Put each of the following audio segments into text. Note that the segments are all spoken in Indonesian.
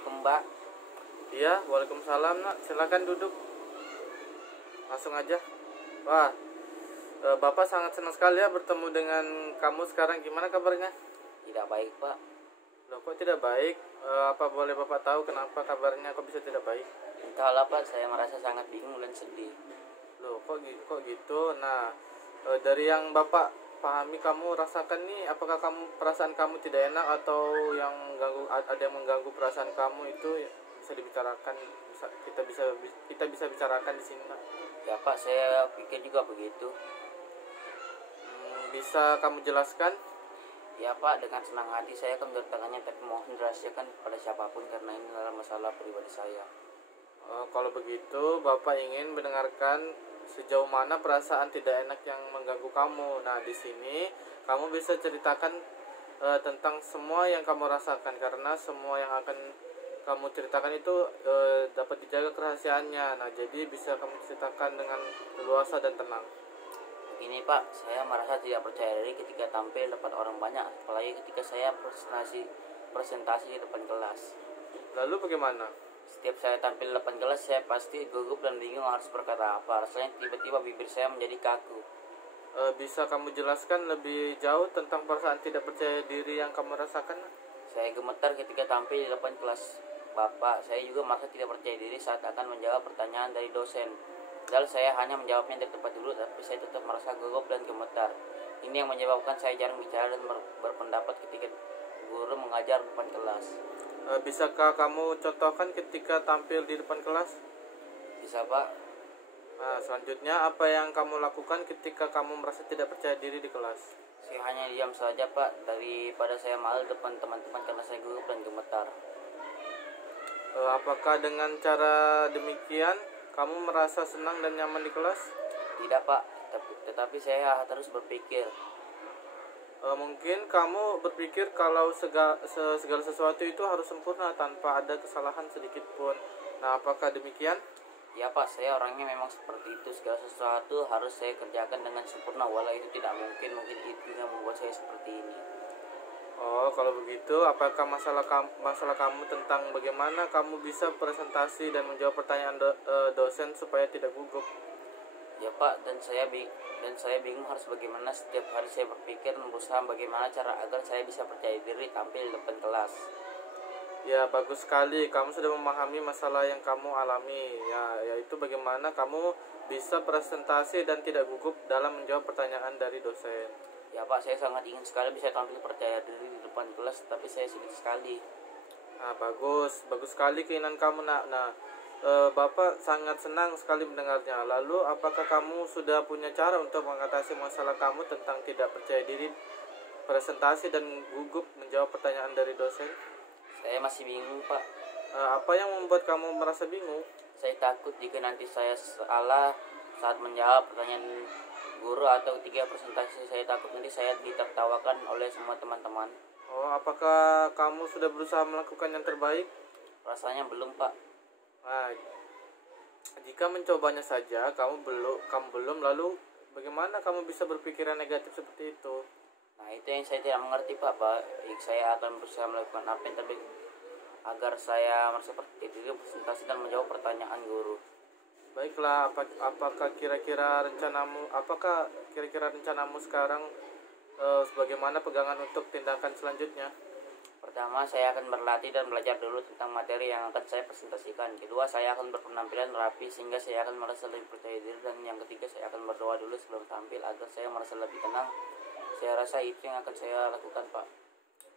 Assalamualaikum Mbak. Iya, waalaikumsalam nak. Silakan duduk. Langsung aja. Wah, Bapak sangat senang sekali ya bertemu dengan kamu sekarang. Gimana kabarnya? Tidak baik Pak. Loh, kok tidak baik? Apa boleh Bapak tahu kenapa kabarnya kok bisa tidak baik? Entahlah Pak, saya merasa sangat bingung dan sedih. Loh, kok gitu? Nah, dari yang Bapak pahami kamu rasakan nih, apakah perasaan kamu tidak enak atau yang ada yang mengganggu perasaan kamu itu bisa dibicarakan, kita bisa bicarakan di sini, Nak. Ya Pak, saya pikir juga begitu. Bisa kamu jelaskan? Ya Pak, dengan senang hati saya akan bertanya, tapi mohon dirahasiakan kepada siapapun karena ini adalah masalah pribadi saya. Kalau begitu, Bapak ingin mendengarkan sejauh mana perasaan tidak enak yang mengganggu kamu. Nah, di sini kamu bisa ceritakan tentang semua yang kamu rasakan, karena semua yang akan kamu ceritakan itu dapat dijaga kerahasiaannya. Nah, jadi bisa kamu ceritakan dengan leluasa dan tenang. Ini Pak, saya merasa tidak percaya diri ketika tampil depan orang banyak, apalagi ketika saya presentasi di depan kelas. Lalu bagaimana? Setiap saya tampil di depan kelas, saya pasti gugup dan bingung harus berkata apa. Rasanya tiba-tiba bibir saya menjadi kaku. Bisa kamu jelaskan lebih jauh tentang perasaan tidak percaya diri yang kamu rasakan? Saya gemetar ketika tampil di depan kelas Bapak. Saya juga merasa tidak percaya diri saat akan menjawab pertanyaan dari dosen. Padahal saya hanya menjawabnya dari tempat dulu, tapi saya tetap merasa gugup dan gemetar. Ini yang menyebabkan saya jarang bicara dan berpendapat ketika guru mengajar depan kelas. Bisakah kamu contohkan ketika tampil di depan kelas? Bisa Pak. Nah, selanjutnya apa yang kamu lakukan ketika kamu merasa tidak percaya diri di kelas? Saya hanya diam saja Pak, daripada saya malu depan teman-teman karena saya gugup dan gemetar. Apakah dengan cara demikian kamu merasa senang dan nyaman di kelas? Tidak Pak, tetapi saya terus berpikir. Mungkin kamu berpikir kalau segala sesuatu itu harus sempurna tanpa ada kesalahan sedikit pun. Nah, apakah demikian? Ya Pak, saya orangnya memang seperti itu. Segala sesuatu harus saya kerjakan dengan sempurna, walau itu tidak mungkin itu yang membuat saya seperti ini. Oh, kalau begitu, apakah masalah kamu tentang bagaimana kamu bisa presentasi dan menjawab pertanyaan dosen supaya tidak gugup? Ya Pak, dan saya bingung harus bagaimana. Setiap hari saya berpikir dan berusaha bagaimana cara agar saya bisa percaya diri tampil di depan kelas. Ya, bagus sekali. Kamu sudah memahami masalah yang kamu alami. Ya, yaitu bagaimana kamu bisa presentasi dan tidak gugup dalam menjawab pertanyaan dari dosen. Ya Pak, saya sangat ingin sekali bisa tampil percaya diri di depan kelas, tapi saya sulit sekali. Nah, bagus sekali keinginan kamu, nak. Nah, Bapak sangat senang sekali mendengarnya. Lalu, apakah kamu sudah punya cara untuk mengatasi masalah kamu tentang tidak percaya diri, presentasi dan gugup menjawab pertanyaan dari dosen? Saya masih bingung Pak. Apa yang membuat kamu merasa bingung? Saya takut jika nanti saya salah saat menjawab pertanyaan guru atau ketika presentasi. Saya takut nanti saya ditertawakan oleh semua teman-teman. Oh, apakah kamu sudah berusaha melakukan yang terbaik? Rasanya belum Pak. Nah, jika mencobanya saja kamu belum, lalu bagaimana kamu bisa berpikiran negatif seperti itu? Nah, itu yang saya tidak mengerti Pak. Baik, saya akan berusaha melakukan apa yang terbaik agar saya merasa percaya diri presentasi dan menjawab pertanyaan guru. Baiklah, apakah kira-kira rencanamu sekarang sebagaimana pegangan untuk tindakan selanjutnya? Pertama, saya akan berlatih dan belajar dulu tentang materi yang akan saya presentasikan. Kedua, saya akan berpenampilan rapi sehingga saya akan merasa lebih percaya diri. Dan yang ketiga, saya akan berdoa dulu sebelum tampil agar saya merasa lebih tenang. Saya rasa itu yang akan saya lakukan Pak.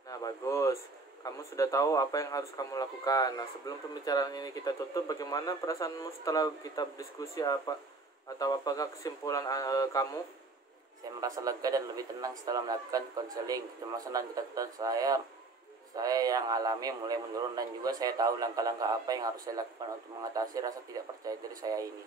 Nah, bagus. Kamu sudah tahu apa yang harus kamu lakukan. Nah, sebelum pembicaraan ini kita tutup, bagaimana perasaanmu setelah kita berdiskusi apakah kesimpulan kamu? Saya merasa lega dan lebih tenang setelah melakukan konseling. Kecemasan dan ketakutan saya yang alami mulai menurun, dan juga saya tahu langkah-langkah apa yang harus saya lakukan untuk mengatasi rasa tidak percaya diri saya ini.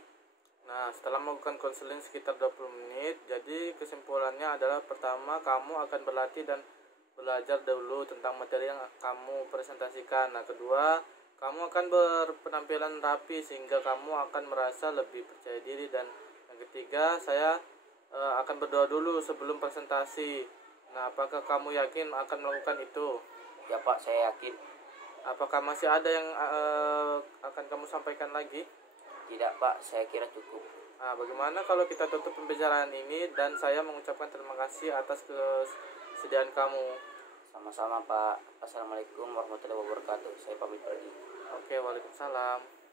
Nah, setelah melakukan konseling sekitar 20 menit, jadi kesimpulannya adalah pertama, kamu akan berlatih dan belajar dulu tentang materi yang kamu presentasikan. Nah, kedua, kamu akan berpenampilan rapi sehingga kamu akan merasa lebih percaya diri. Dan yang ketiga, saya akan berdoa dulu sebelum presentasi. Nah, apakah kamu yakin akan melakukan itu? Ya Pak, saya yakin. Apakah masih ada yang akan kamu sampaikan lagi? Tidak Pak, saya kira cukup. Nah, bagaimana kalau kita tutup pembicaraan ini dan saya mengucapkan terima kasih atas kesediaan kamu. Sama-sama Pak. Assalamualaikum warahmatullahi wabarakatuh. Saya pamit pergi. Oke, waalaikumsalam.